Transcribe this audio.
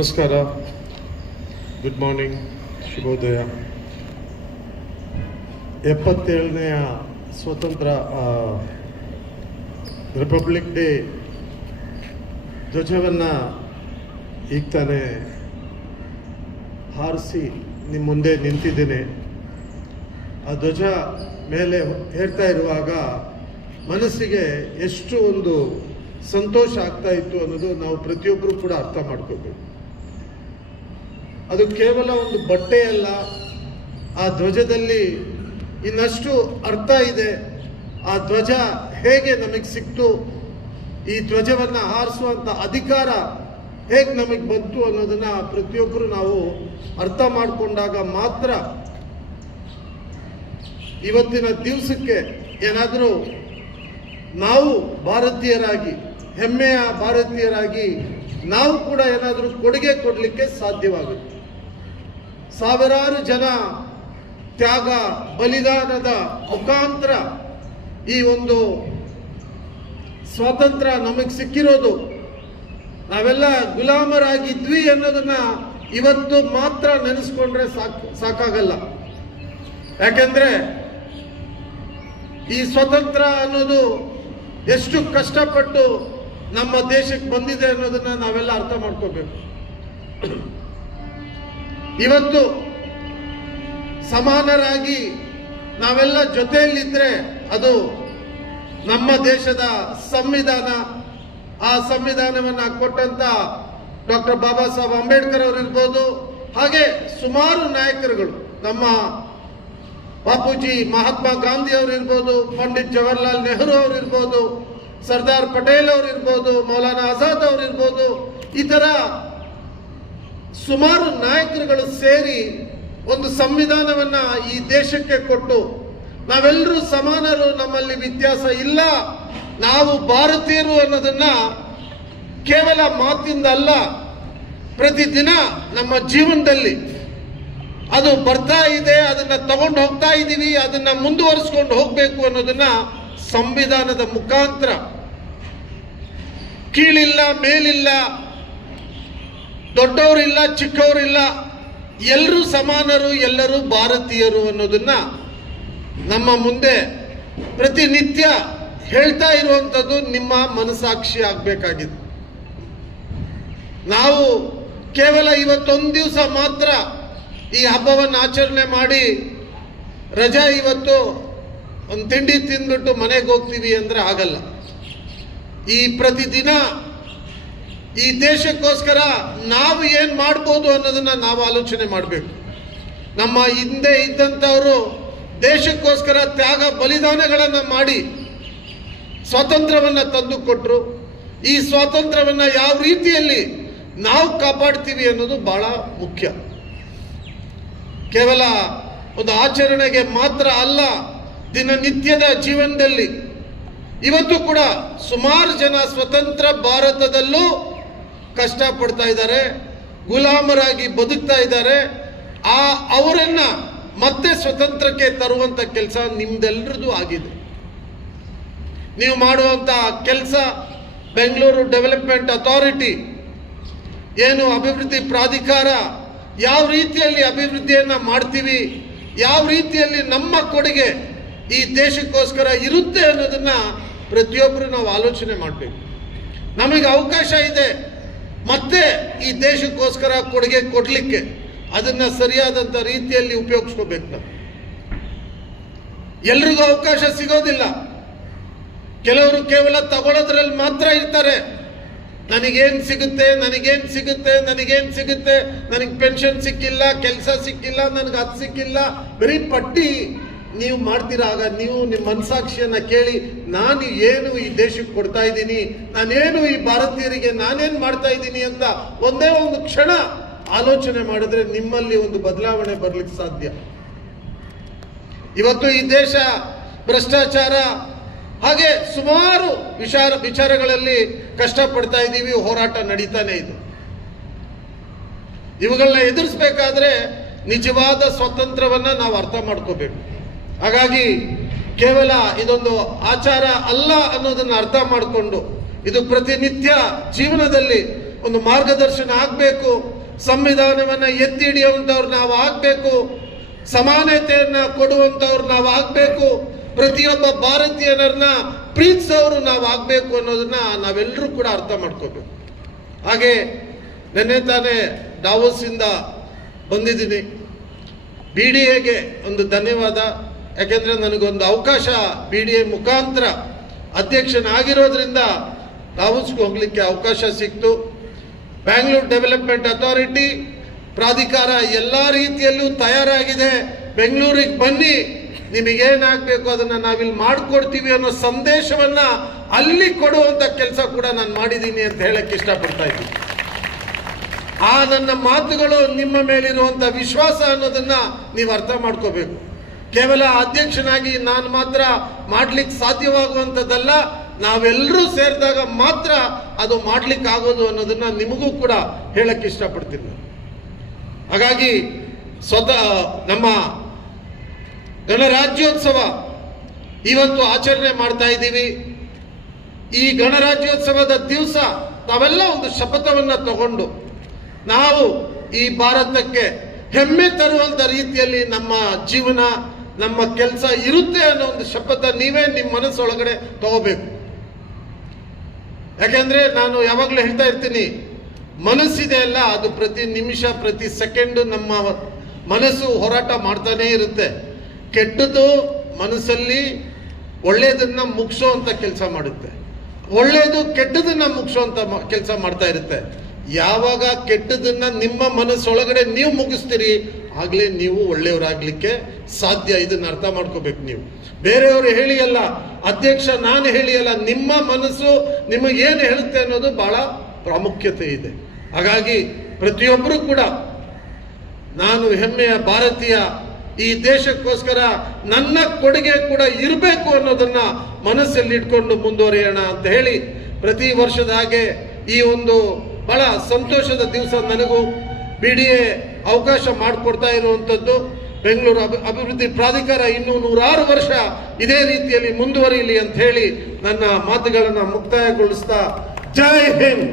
ನಮಸ್ಕಾರ. Good morning ಶುಭೋದಯ. ಎಪ್ಪತ್ತೇಳನೆಯ ಸ್ವತಂತ್ರ ರಿಪಬ್ಲಿಕ್ ಡೇ ಧ್ವಜವನ್ನು ಈಗ ಹಾರಿಸಿ ನಿಮ್ಮ ಮುಂದೆ ನಿಂತಿದ್ದೇನೆ. ಆ ಧ್ವಜ ಮೇಲೆ ಹೇಳ್ತಾ ಇರುವಾಗ ಮನಸ್ಸಿಗೆ ಎಷ್ಟು ಒಂದು ಸಂತೋಷ ಆಗ್ತಾ ಇತ್ತು ಅನ್ನೋದು ನಾವು ಪ್ರತಿಯೊಬ್ಬರು ಕೂಡ ಅರ್ಥ ಮಾಡ್ಕೋಬೇಕು. ಅದು ಕೇವಲ ಒಂದು ಬಟ್ಟೆಯಲ್ಲ, ಆ ಧ್ವಜದಲ್ಲಿ ಇನ್ನಷ್ಟು ಅರ್ಥ ಇದೆ. ಆ ಧ್ವಜ ಹೇಗೆ ನಮಗೆ ಸಿಕ್ತು? ಈ ಧ್ವಜವನ್ನು ಹಾರಿಸುವಂಥ ಅಧಿಕಾರ ಹೇಗೆ ನಮಗೆ ಬಂತು ಅನ್ನೋದನ್ನು ಪ್ರತಿಯೊಬ್ಬರು ನಾವು ಅರ್ಥ ಮಾಡಿಕೊಂಡಾಗ ಮಾತ್ರ ಇವತ್ತಿನ ದಿವಸಕ್ಕೆ ಏನಾದರೂ ನಾವು ಭಾರತೀಯರಾಗಿ, ಹೆಮ್ಮೆಯ ಭಾರತೀಯರಾಗಿ ನಾವು ಕೂಡ ಏನಾದರೂ ಕೊಡುಗೆ ಕೊಡಲಿಕ್ಕೆ ಸಾಧ್ಯವಾಗುತ್ತೆ. ಸಾವಿರಾರು ಜನ ತ್ಯಾಗ, ಬಲಿದಾನದ ಮುಖಾಂತರ ಈ ಒಂದು ಸ್ವಾತಂತ್ರ್ಯ ನಮಗೆ ಸಿಕ್ಕಿರೋದು. ನಾವೆಲ್ಲ ಗುಲಾಮರಾಗಿದ್ವಿ ಅನ್ನೋದನ್ನ ಇವತ್ತು ಮಾತ್ರ ನೆನೆಸ್ಕೊಂಡ್ರೆ ಸಾಕು, ಸಾಕಾಗಲ್ಲ. ಯಾಕೆಂದ್ರೆ ಈ ಸ್ವತಂತ್ರ ಅನ್ನೋದು ಎಷ್ಟು ಕಷ್ಟಪಟ್ಟು ನಮ್ಮ ದೇಶಕ್ಕೆ ಬಂದಿದೆ ಅನ್ನೋದನ್ನ ನಾವೆಲ್ಲ ಅರ್ಥ ಮಾಡ್ಕೋಬೇಕು. ಇವತ್ತು ಸಮಾನರಾಗಿ ನಾವೆಲ್ಲ ಜೊತೆಯಲ್ಲಿದ್ದರೆ ಅದು ನಮ್ಮ ದೇಶದ ಸಂವಿಧಾನ. ಆ ಸಂವಿಧಾನವನ್ನು ಕೊಟ್ಟಂತ ಡಾಕ್ಟರ್ ಬಾಬಾ ಸಾಹೇಬ್ ಅಂಬೇಡ್ಕರ್ ಅವರು ಇರ್ಬೋದು, ಹಾಗೆ ಸುಮಾರು ನಾಯಕರುಗಳು. ನಮ್ಮ ಬಾಪೂಜಿ ಮಹಾತ್ಮ ಗಾಂಧಿ ಅವರು ಇರ್ಬೋದು, ಪಂಡಿತ್ ಜವಾಹರ್ಲಾಲ್ ನೆಹರು ಅವರು ಇರ್ಬೋದು, ಸರ್ದಾರ್ ಪಟೇಲ್ ಅವರು ಇರ್ಬೋದು, ಮೌಲಾನಾ ಆಜಾದ್ ಅವರು ಇರ್ಬೋದು, ಈ ತರ ಸುಮಾರು ನಾಯಕರುಗಳು ಸೇರಿ ಒಂದು ಸಂವಿಧಾನವನ್ನ ಈ ದೇಶಕ್ಕೆ ಕೊಟ್ಟು ನಾವೆಲ್ಲರೂ ಸಮಾನರು, ನಮ್ಮಲ್ಲಿ ವ್ಯತ್ಯಾಸ ಇಲ್ಲ, ನಾವು ಭಾರತೀಯರು ಅನ್ನೋದನ್ನ ಕೇವಲ ಮಾತಿಂದ ಅಲ್ಲ, ಪ್ರತಿದಿನ ನಮ್ಮ ಜೀವನದಲ್ಲಿ ಅದು ಬರ್ತಾ ಇದೆ, ಅದನ್ನ ತಗೊಂಡು ಹೋಗ್ತಾ ಇದ್ದೀವಿ ಅದನ್ನ ಮುಂದುವರಿಸ್ಕೊಂಡು ಹೋಗ್ಬೇಕು ಅನ್ನೋದನ್ನ ಸಂವಿಧಾನದ ಮುಖಾಂತರ. ಕೀಳಿಲ್ಲ, ಮೇಲಿಲ್ಲ ದೊಡ್ಡವರಿಲ್ಲ, ಚಿಕ್ಕವರಿಲ್ಲ, ಎಲ್ಲರೂ ಸಮಾನರು, ಎಲ್ಲರೂ ಭಾರತೀಯರು ಅನ್ನೋದನ್ನ ನಮ್ಮ ಮುಂದೆ ಪ್ರತಿನಿತ್ಯ ಹೇಳ್ತಾ ಇರುವಂಥದ್ದು ನಿಮ್ಮ ಮನಸಾಕ್ಷಿ ಆಗಬೇಕಾಗಿದೆ ನಾವು ಕೇವಲ ಇವತ್ತೊಂದು ದಿವಸ ಮಾತ್ರ ಈ ಹಬ್ಬವನ್ನು ಆಚರಣೆ ಮಾಡಿ ರಜಾ ಇವತ್ತು ಒಂದು ತಿಂಡಿ ತಿಂದ್ಬಿಟ್ಟು ಮನೆಗೆ ಹೋಗ್ತೀವಿ ಅಂದರೆ ಆಗಲ್ಲ. ಈ ಪ್ರತಿದಿನ ಈ ದೇಶಕ್ಕೋಸ್ಕರ ನಾವು ಏನು ಮಾಡ್ಬೋದು ಅನ್ನೋದನ್ನು ನಾವು ಆಲೋಚನೆ ಮಾಡಬೇಕು. ನಮ್ಮ ಹಿಂದೆ ಇದ್ದಂಥವರು ದೇಶಕ್ಕೋಸ್ಕರ ತ್ಯಾಗ ಬಲಿದಾನಗಳನ್ನು ಮಾಡಿ ಸ್ವಾತಂತ್ರ್ಯವನ್ನು ತಂದು ಕೊಟ್ಟರು ಈ ಸ್ವಾತಂತ್ರ್ಯವನ್ನು ಯಾವ ರೀತಿಯಲ್ಲಿ ನಾವು ಕಾಪಾಡ್ತೀವಿ ಅನ್ನೋದು ಬಹಳ ಮುಖ್ಯ. ಕೇವಲ ಒಂದು ಆಚರಣೆಗೆ ಮಾತ್ರ ಅಲ್ಲ, ದಿನನಿತ್ಯದ ಜೀವನದಲ್ಲಿ. ಇವತ್ತು ಕೂಡ ಸುಮಾರು ಜನ ಸ್ವತಂತ್ರ ಭಾರತದಲ್ಲೂ ಕಷ್ಟಪಡ್ತಾ ಇದ್ದಾರೆ, ಗುಲಾಮರಾಗಿ ಬದುಕ್ತಾ ಇದ್ದಾರೆ, ಆ ಅವರನ್ನ ಮತ್ತೆ ಸ್ವತಂತ್ರಕ್ಕೆ ತರುವಂತ ಕೆಲಸ ನಿಮ್ದೆಲ್ಲರದು ಆಗಿದೆ. ನೀವು ಮಾಡುವಂತ ಕೆಲಸ ಬೆಂಗಳೂರು ಡೆವಲಪ್ಮೆಂಟ್ ಅಥಾರಿಟಿ ಏನು ಅಭಿವೃದ್ಧಿ ಪ್ರಾಧಿಕಾರ ಯಾವ ರೀತಿಯಲ್ಲಿ ಅಭಿವೃದ್ಧಿಯನ್ನ ಮಾಡ್ತೀವಿ, ಯಾವ ರೀತಿಯಲ್ಲಿ ನಮ್ಮ ಕೊಡುಗೆ ಈ ದೇಶಕ್ಕೋಸ್ಕರ ಇರುತ್ತೆ ಅನ್ನೋದನ್ನ ಪ್ರತಿಯೊಬ್ಬರು ನಾವು ಆಲೋಚನೆ ಮಾಡಬೇಕು. ನಮಗೆ ಅವಕಾಶ ಇದೆ. ಮತ್ತೆ ಈ ದೇಶಕ್ಕೋಸ್ಕರ ಕೊಡುಗೆ ಕೊಡಲಿಕ್ಕೆ ಅದನ್ನ ಸರಿಯಾದಂಥ ರೀತಿಯಲ್ಲಿ ಉಪಯೋಗಿಸ್ಕೋಬೇಕು ನಾವು. ಎಲ್ರಿಗೂ ಅವಕಾಶ ಸಿಗೋದಿಲ್ಲ. ಕೆಲವರು ಕೇವಲ ತಗೊಳ್ಳೋದ್ರಲ್ಲಿ ಮಾತ್ರ ಇರ್ತಾರೆ. ನನಗೇನು ಸಿಗುತ್ತೆ ನನಗೇನು ಸಿಗುತ್ತೆ ನನಗೇನು ಸಿಗುತ್ತೆ, ನನಗೆ ಪೆನ್ಷನ್ ಸಿಕ್ಕಿಲ್ಲ, ಕೆಲಸ ಸಿಕ್ಕಿಲ್ಲ, ನನಗೆ ಅದು ಸಿಕ್ಕಿಲ್ಲ, ಬರೀ ಪಟ್ಟಿ ನೀವು ಮಾಡ್ತೀರಾಗ ನೀವು ನಿಮ್ಮ ಮನಸಾಕ್ಷಿಯನ್ನು ಕೇಳಿ, ನಾನು ಏನು ಈ ದೇಶಕ್ಕೆ ಕೊಡ್ತಾ ಇದ್ದೀನಿ? ನಾನೇನು ಈ ಭಾರತೀಯರಿಗೆ ನಾನೇನು ಮಾಡ್ತಾ ಇದ್ದೀನಿ ಅಂತ ಒಂದೇ ಒಂದು ಕ್ಷಣ ಆಲೋಚನೆ ಮಾಡಿದ್ರೆ ನಿಮ್ಮಲ್ಲಿ ಒಂದು ಬದಲಾವಣೆ ಬರ್ಲಿಕ್ಕೆ ಸಾಧ್ಯ. ಇವತ್ತು ಈ ದೇಶ ಭ್ರಷ್ಟಾಚಾರ, ಹಾಗೆ ಸುಮಾರು ವಿಚಾರ ವಿಚಾರಗಳಲ್ಲಿ ಕಷ್ಟಪಡ್ತಾ ಇದ್ದೀವಿ ಹೋರಾಟ ನಡೀತಾನೆ ಇದೆ. ಇವುಗಳನ್ನ ಎದುರಿಸ್ಬೇಕಾದ್ರೆ ನಿಜವಾದ ಸ್ವಾತಂತ್ರ್ಯವನ್ನ ನಾವು ಅರ್ಥ ಮಾಡ್ಕೋಬೇಕು. ಹಾಗಾಗಿ ಕೇವಲ ಇದೊಂದು ಆಚಾರ ಅಲ್ಲ ಅನ್ನೋದನ್ನ ಅರ್ಥ ಮಾಡಿಕೊಂಡು ಇದು ಪ್ರತಿನಿತ್ಯ ಜೀವನದಲ್ಲಿ ಒಂದು ಮಾರ್ಗದರ್ಶನ ಆಗಬೇಕು. ಸಂವಿಧಾನವನ್ನ ಎತ್ತಿ ಹಿಡಿಯುವಂಥವ್ರು ನಾವು ಆಗಬೇಕು. ಸಮಾನತೆಯನ್ನು ಕೊಡುವಂಥವ್ರು ನಾವು ಆಗಬೇಕು. ಪ್ರತಿಯೊಬ್ಬ ಭಾರತೀಯನರನ್ನ ಪ್ರೀತಿಸೋರು ನಾವು ಆಗಬೇಕು ಅನ್ನೋದನ್ನ ನಾವೆಲ್ಲರೂ ಕೂಡ ಅರ್ಥ ಮಾಡ್ಕೋಬೇಕು. ಹಾಗೆ ನೆನ್ನೆ ತಾನೇ ಡಾವೋಸಿಂದ ಬಂದಿದ್ದೀನಿ. ಬಿ ಡಿ ಎಗೆ ಒಂದು ಧನ್ಯವಾದ. ಯಾಕೆಂದರೆ ನನಗೊಂದು ಅವಕಾಶ ಬಿ ಡಿ ಎ ಮುಖಾಂತರ ಅಧ್ಯಕ್ಷನಾಗಿರೋದ್ರಿಂದ ಡಾವೋಸ್ಗೆ ಹೋಗಲಿಕ್ಕೆ ಅವಕಾಶ ಸಿಕ್ತು. ಬ್ಯಾಂಗ್ಳೂರು ಡೆವಲಪ್ಮೆಂಟ್ ಅಥಾರಿಟಿ ಪ್ರಾಧಿಕಾರ ಎಲ್ಲ ರೀತಿಯಲ್ಲೂ ತಯಾರಾಗಿದೆ. ಬೆಂಗಳೂರಿಗೆ ಬನ್ನಿ, ನಿಮಗೇನಾಗಬೇಕು ಅದನ್ನು ನಾವಿಲ್ಲಿ ಮಾಡಿಕೊಡ್ತೀವಿ ಅನ್ನೋ ಸಂದೇಶವನ್ನು ಅಲ್ಲಿ ಕೊಡುವಂಥ ಕೆಲಸ ಕೂಡ ನಾನು ಮಾಡಿದ್ದೀನಿ ಅಂತ ಹೇಳಕ್ಕೆ ಇಷ್ಟಪಡ್ತಾ ಇದ್ದೀನಿ. ಆ ನನ್ನ ಮಾತುಗಳು ನಿಮ್ಮ ಮೇಲಿರುವಂಥ ವಿಶ್ವಾಸ ಅನ್ನೋದನ್ನು ನೀವು ಅರ್ಥ ಮಾಡ್ಕೋಬೇಕು. ಕೇವಲ ಅಧ್ಯಕ್ಷನಾಗಿ ನಾನು ಮಾತ್ರ ಮಾಡ್ಲಿಕ್ಕೆ ಸಾಧ್ಯವಾಗುವಂಥದ್ದಲ್ಲ, ನಾವೆಲ್ಲರೂ ಸೇರಿದಾಗ ಮಾತ್ರ ಅದು ಮಾಡ್ಲಿಕ್ಕೆ ಆಗೋದು ಅನ್ನೋದನ್ನ ನಿಮಗೂ ಕೂಡ ಹೇಳಕ್ಕೆ ಇಷ್ಟಪಡ್ತೀನಿ. ಹಾಗಾಗಿ ಸ್ವತಃ ನಮ್ಮ ಗಣರಾಜ್ಯೋತ್ಸವ ಇವತ್ತು ಆಚರಣೆ ಮಾಡ್ತಾ ಇದ್ದೀವಿ ಈ ಗಣರಾಜ್ಯೋತ್ಸವದ ದಿವಸ ತಾವೆಲ್ಲ ಒಂದು ಶಪಥವನ್ನ ತಗೊಂಡು ನಾವು ಈ ಭಾರತಕ್ಕೆ ಹೆಮ್ಮೆ ತರುವಂತ ರೀತಿಯಲ್ಲಿ ನಮ್ಮ ಜೀವನ ನಮ್ಮ ಕೆಲಸ ಇರುತ್ತೆ ಅನ್ನೋ ಒಂದು ಶಪಥ ನೀವೇ ನಿಮ್ಮ ಮನಸ್ಸೊಳಗಡೆ ತಗೋಬೇಕು. ಯಾಕೆಂದ್ರೆ ನಾನು ಯಾವಾಗಲೂ ಹೇಳ್ತಾ ಇರ್ತೀನಿ, ಮನಸ್ಸಿದೆ ಅಲ್ಲ, ಅದು ಪ್ರತಿ ನಿಮಿಷ, ಪ್ರತಿ ಸೆಕೆಂಡು ನಮ್ಮ ಮನಸ್ಸು ಹೋರಾಟ ಮಾಡ್ತಾನೇ ಇರುತ್ತೆ. ಕೆಟ್ಟದ್ದು ಮನಸ್ಸಲ್ಲಿ ಒಳ್ಳೆಯದನ್ನ ಮುಗಿಸೋ ಅಂತ ಕೆಲಸ ಮಾಡುತ್ತೆ. ಒಳ್ಳೆಯದು ಕೆಟ್ಟದನ್ನ ಮುಗಿಸೋ ಅಂತ ಕೆಲಸ ಮಾಡ್ತಾ ಇರುತ್ತೆ. ಯಾವಾಗ ಕೆಟ್ಟದನ್ನ ನಿಮ್ಮ ಮನಸ್ಸೊಳಗಡೆ ನೀವು ಮುಗಿಸ್ತೀರಿ ಆಗ್ಲೇ ನೀವು ಒಳ್ಳೆಯವರಾಗಲಿಕ್ಕೆ ಸಾಧ್ಯ ಇದನ್ನ ಅರ್ಥ ಮಾಡ್ಕೋಬೇಕು ನೀವು. ಬೇರೆಯವರು ಹೇಳಿ ಅಲ್ಲ ಅಧ್ಯಕ್ಷ, ನಾನು ಹೇಳಿ ಅಲ್ಲ ನಿಮ್ಮ ಮನಸ್ಸು ನಿಮಗೇನು ಹೇಳುತ್ತೆ ಅನ್ನೋದು ಬಹಳ ಪ್ರಾಮುಖ್ಯತೆ ಇದೆ. ಹಾಗಾಗಿ ಪ್ರತಿಯೊಬ್ಬರು ಕೂಡ, ನಾನು ಹೆಮ್ಮೆಯ ಭಾರತೀಯ ಈ ದೇಶಕ್ಕೋಸ್ಕರ ನನ್ನ ಕೊಡುಗೆ ಕೂಡ ಇರಬೇಕು ಅನ್ನೋದನ್ನ ಮನಸ್ಸಲ್ಲಿ ಇಟ್ಕೊಂಡು ಮುಂದುವರಿಯೋಣ ಅಂತ ಹೇಳಿ ಪ್ರತಿ ವರ್ಷದ ಹಾಗೆ ಈ ಒಂದು ಬಹಳ ಸಂತೋಷದ ದಿವಸ ನನಗೂ ಬಿ ಅವಕಾಶ ಮಾಡಿಕೊಡ್ತಾ ಇರುವಂಥದ್ದು ಬೆಂಗಳೂರು ಅಭಿ, ಅಭಿವೃದ್ಧಿ ಪ್ರಾಧಿಕಾರ ಇನ್ನೂ ನೂರಾರು ವರ್ಷ ಇದೇ ರೀತಿಯಲ್ಲಿ ಮುಂದುವರಿಯಲಿ ಅಂತ ಹೇಳಿ ನನ್ನ ಮಾತುಗಳನ್ನು ಮುಕ್ತಾಯಗೊಳಿಸ್ತಾ, ಜೈ ಹಿಂದ್!